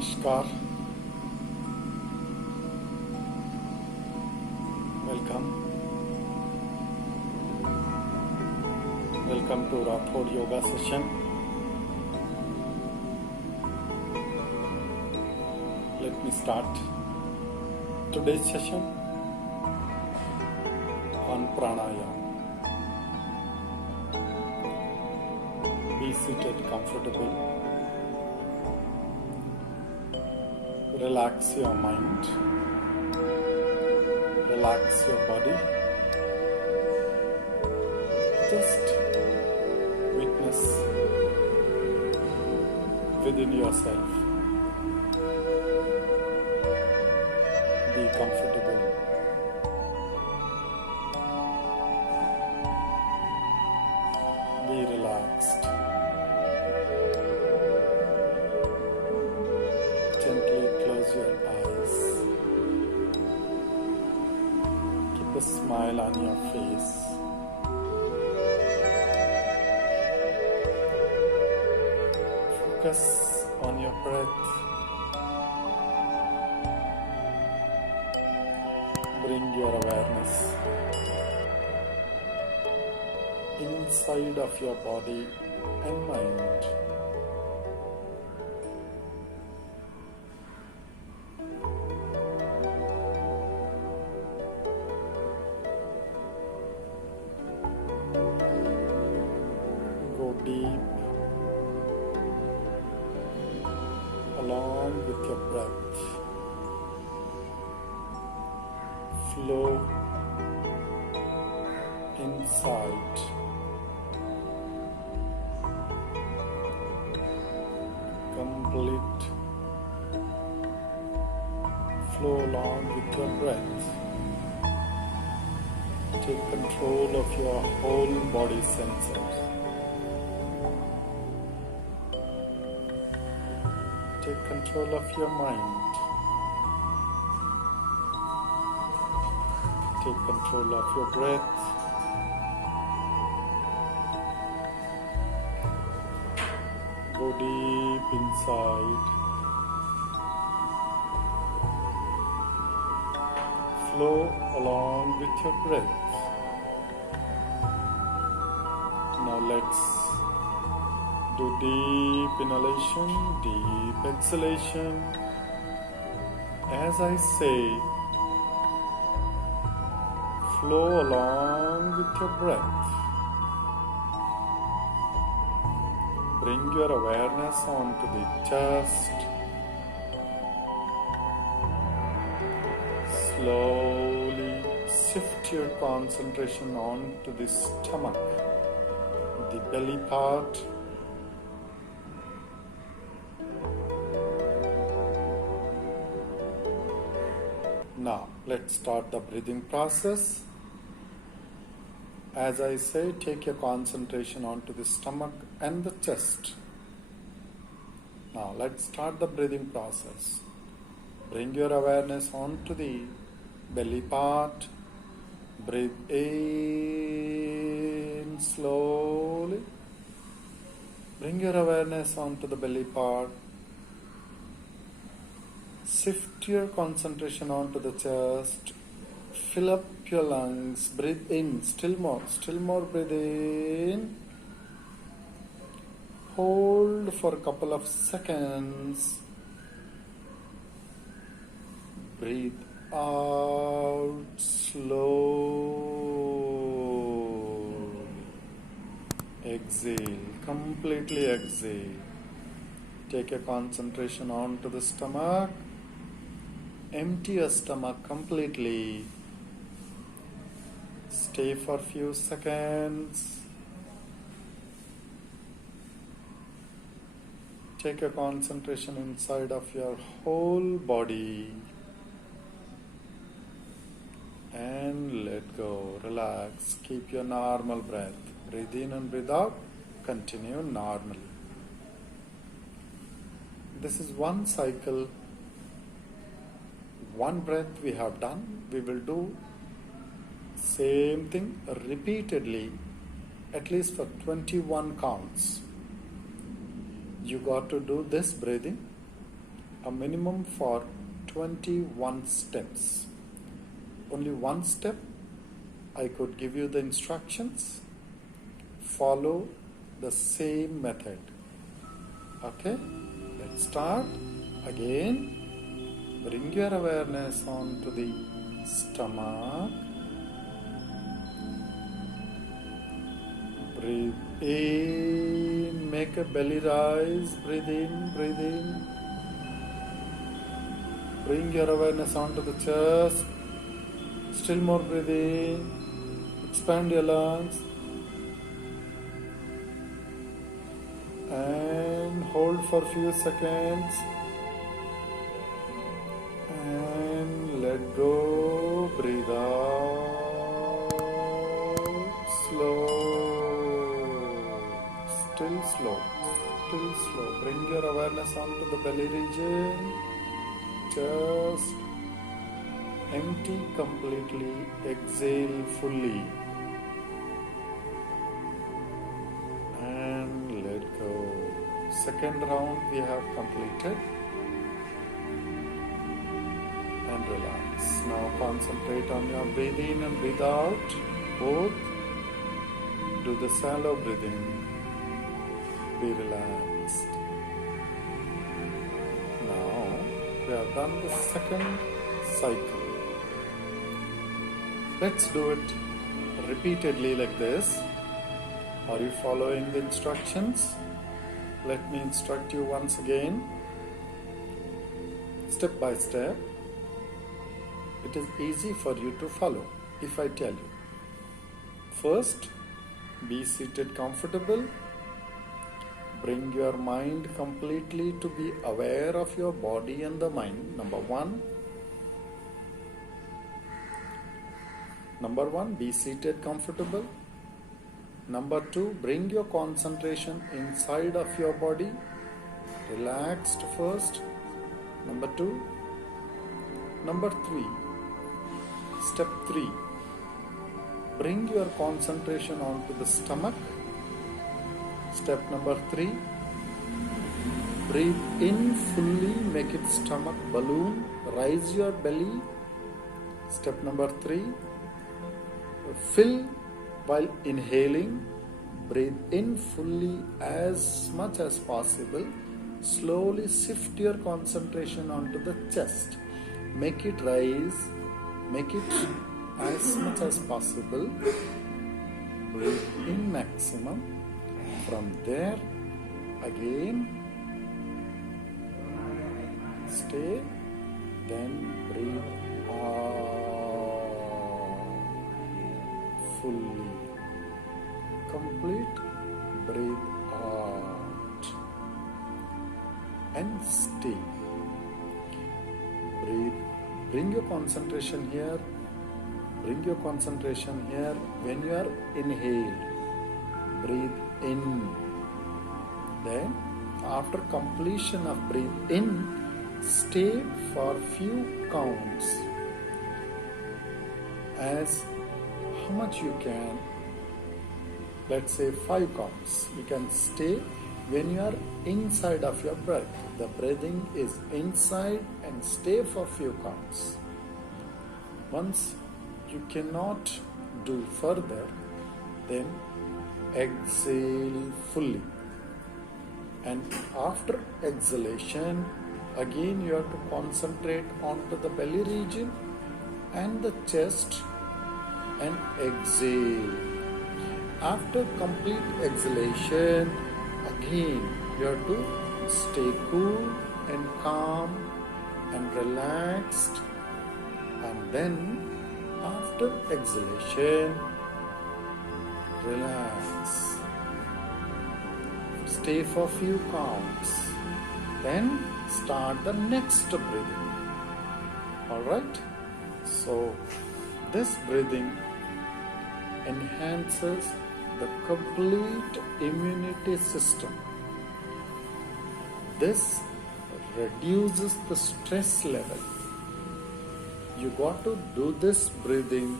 Namaskar. Welcome. Welcome to Rathod Yoga session. Let me start today's session on pranayama. Be seated comfortably. Relax your mind. Relax your body. Just witness within yourself. Be comfortable. Be relaxed. Gently close your eyes. Keep a smile on your face. Focus on your breath. Bring your awareness inside of your body and mind. Go deep along with your breath. Flow inside. Complete flow along with your breath. Take control of your whole body senses. Take control of your mind. Take control of your breath. Go deep inside. Flow along with your breath. Now let's do deep inhalation, deep exhalation. As I say, flow along with your breath. Bring your awareness onto the chest. Slowly shift your concentration onto the stomach, the belly part. Now, let's start the breathing process. As I say, take your concentration onto the stomach and the chest. Now, let's start the breathing process. Bring your awareness onto the belly part. Breathe in slowly. Bring your awareness onto the belly part. Shift your concentration onto the chest. Fill up your lungs. Breathe in. Still more. Breathe in. Hold for a couple of seconds. Breathe out slow. Exhale. Completely exhale. Take your concentration onto the stomach. Empty your stomach completely. Stay for a few seconds. Take your concentration inside of your whole body. And let go. Relax. Keep your normal breath. Breathe in and breathe out. Continue normally. This is one cycle. One breath we have done. We will do same thing repeatedly, at least for 21 counts. You got to do this breathing a minimum for 21 steps. Only one step, I could give you the instructions. Follow the same method. Okay, let's start again. Bring your awareness onto the stomach. Breathe in, make a belly rise. Breathe in, breathe in. Bring your awareness onto the chest. Still more breathing. Expand your lungs. And hold for a few seconds. And let go. Breathe out. Slow. Still slow. Still slow. Bring your awareness onto the belly region. Just empty completely. Exhale fully. And let go. Second round we have completed. And relax. Now concentrate on your breathe in and breathe out. Both. Do the shallow breathing. Be relaxed. Now we have done the second cycle. Let's do it repeatedly like this. Are you following the instructions? Let me instruct you once again. Step by step. It is easy for you to follow if I tell you. First, be seated comfortable. Bring your mind completely to be aware of your body and the mind. Number one, be seated comfortable. Number two, bring your concentration inside of your body. Relaxed first. Number two. Number three. Step 3. Bring your concentration onto the stomach. Step number 3. Breathe in fully, make it stomach balloon. Rise your belly. Step number 3. Fill while inhaling. Breathe in fully as much as possible. Slowly shift your concentration onto the chest. Make it rise. Make it as much as possible. Breathe in maximum. From there, again, stay. Then breathe out fully. Complete. Breathe out. And stay. Breathe. Bring your concentration here. Bring your concentration here when you are inhaled. Breathe in. Then, after completion of breathe in, stay for few counts. As how much you can. Let's say 5 counts. You can stay when you are inside of your breath. The breathing is inside and stay for few counts. Once you cannot do further, then exhale fully. And after exhalation, again you have to concentrate onto the belly region and the chest and exhale. After complete exhalation, again you have to stay cool and calm and relaxed. And then after exhalation, relax. Stay for few counts. Then start the next breathing. Alright? So this breathing enhances the complete immunity system. This reduces the stress level. You got to do this breathing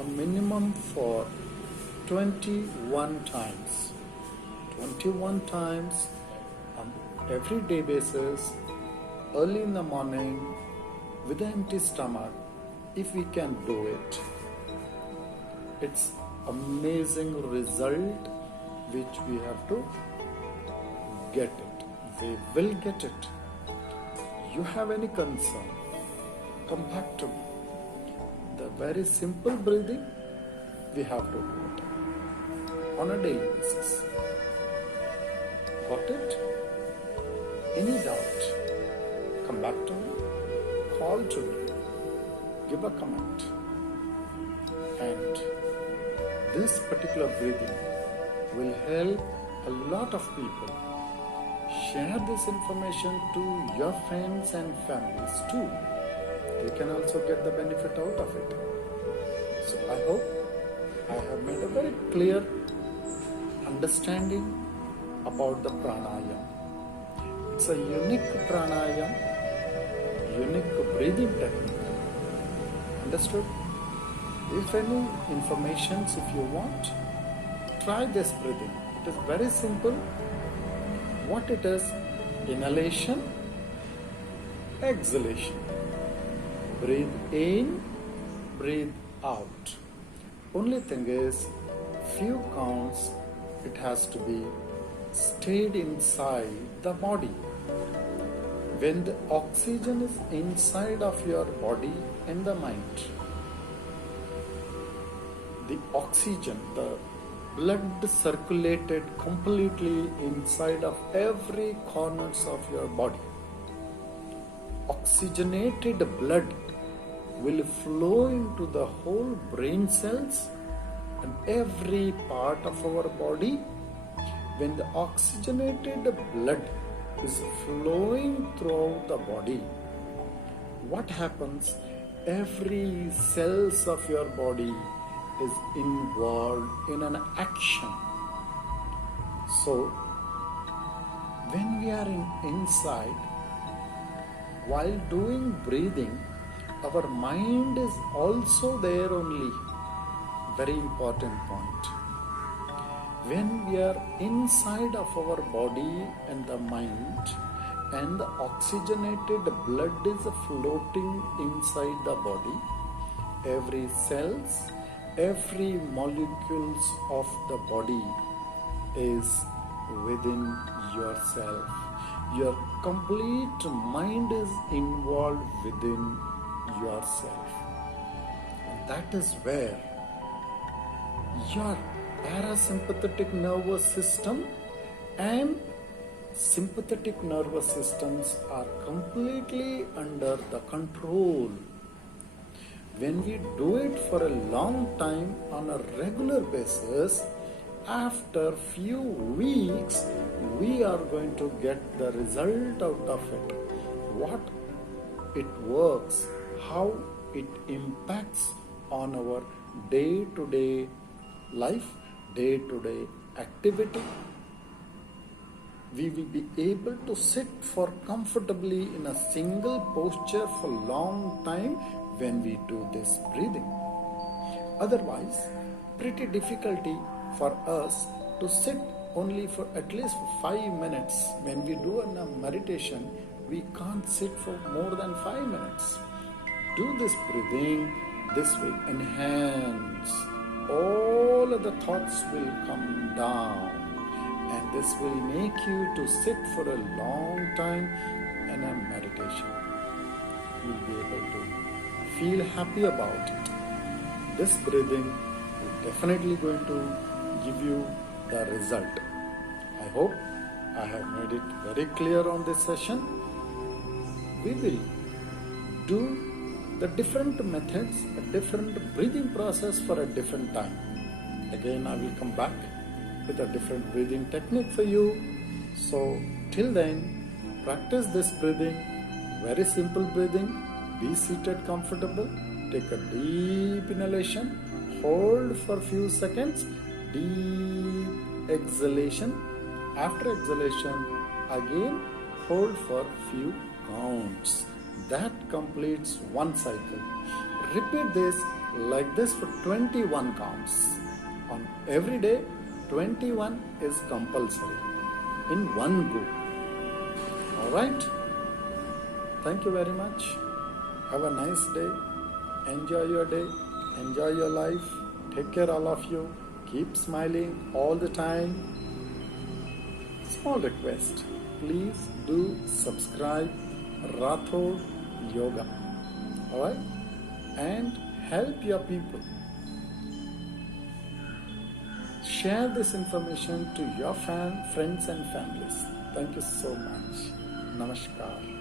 a minimum for 21 times. 21 times on everyday basis early in the morning with an empty stomach, if we can do it, it's amazing result which we have to get it. We will get it. You have any concern, come back to me. The very simple breathing, we have to do it on a daily basis. Got it? Any doubt? Come back to me, call to me, give a comment. And this particular breathing will help a lot of people. Share this information to your friends and families too. They can also get the benefit out of it. So I hope I have made a very clear understanding about the pranayama. It's a unique pranayama, unique breathing technique. Understood? If any informations if you want, try this breathing. It is very simple. What it is? Inhalation, exhalation. Breathe in, breathe out. Only thing is, few counts, it has to be stayed inside the body. When the oxygen is inside of your body and the mind, the oxygen, the blood circulated completely inside of every corners of your body. Oxygenated blood will flow into the whole brain cells and every part of our body. When the oxygenated blood is flowing throughout the body, what happens? Every cells of your body is involved in an action. So, when we are inside, while doing breathing, our mind is also there only. Very important point. When we are inside of our body and the mind, and the oxygenated blood is floating inside the body, every cells, every molecules of the body is within yourself. Your complete mind is involved within yourself. And that is where your parasympathetic nervous system and sympathetic nervous systems are completely under the control. When we do it for a long time on a regular basis, after few weeks, we are going to get the result out of it. What it works, how it impacts on our day-to-day life, day-to-day activity. We will be able to sit for comfortably in a single posture for long time when we do this breathing. Otherwise, pretty difficulty for us to sit only for at least 5 minutes. When we do a meditation, we can't sit for more than 5 minutes. Do this breathing, this will enhance. All of the thoughts will come down, and this will make you to sit for a long time in a meditation. You'll be able to feel happy about it. This breathing is definitely going to give you the result. I hope I have made it very clear on this session. We will do the different methods, a different breathing process for a different time. Again, I will come back with a different breathing technique for you. So, till then, practice this breathing, very simple breathing. Be seated comfortable, take a deep inhalation, hold for few seconds, deep exhalation. After exhalation, again hold for few counts. That completes one cycle. Repeat this like this for 21 counts. On every day, 21 is compulsory in one go. Alright? Thank you very much. Have a nice day. Enjoy your day. Enjoy your life. Take care, all of you. Keep smiling all the time. Small request. Please do subscribe Rathod Yoga. Alright? And help your people. Share this information to your friends and families. Thank you so much. Namaskar.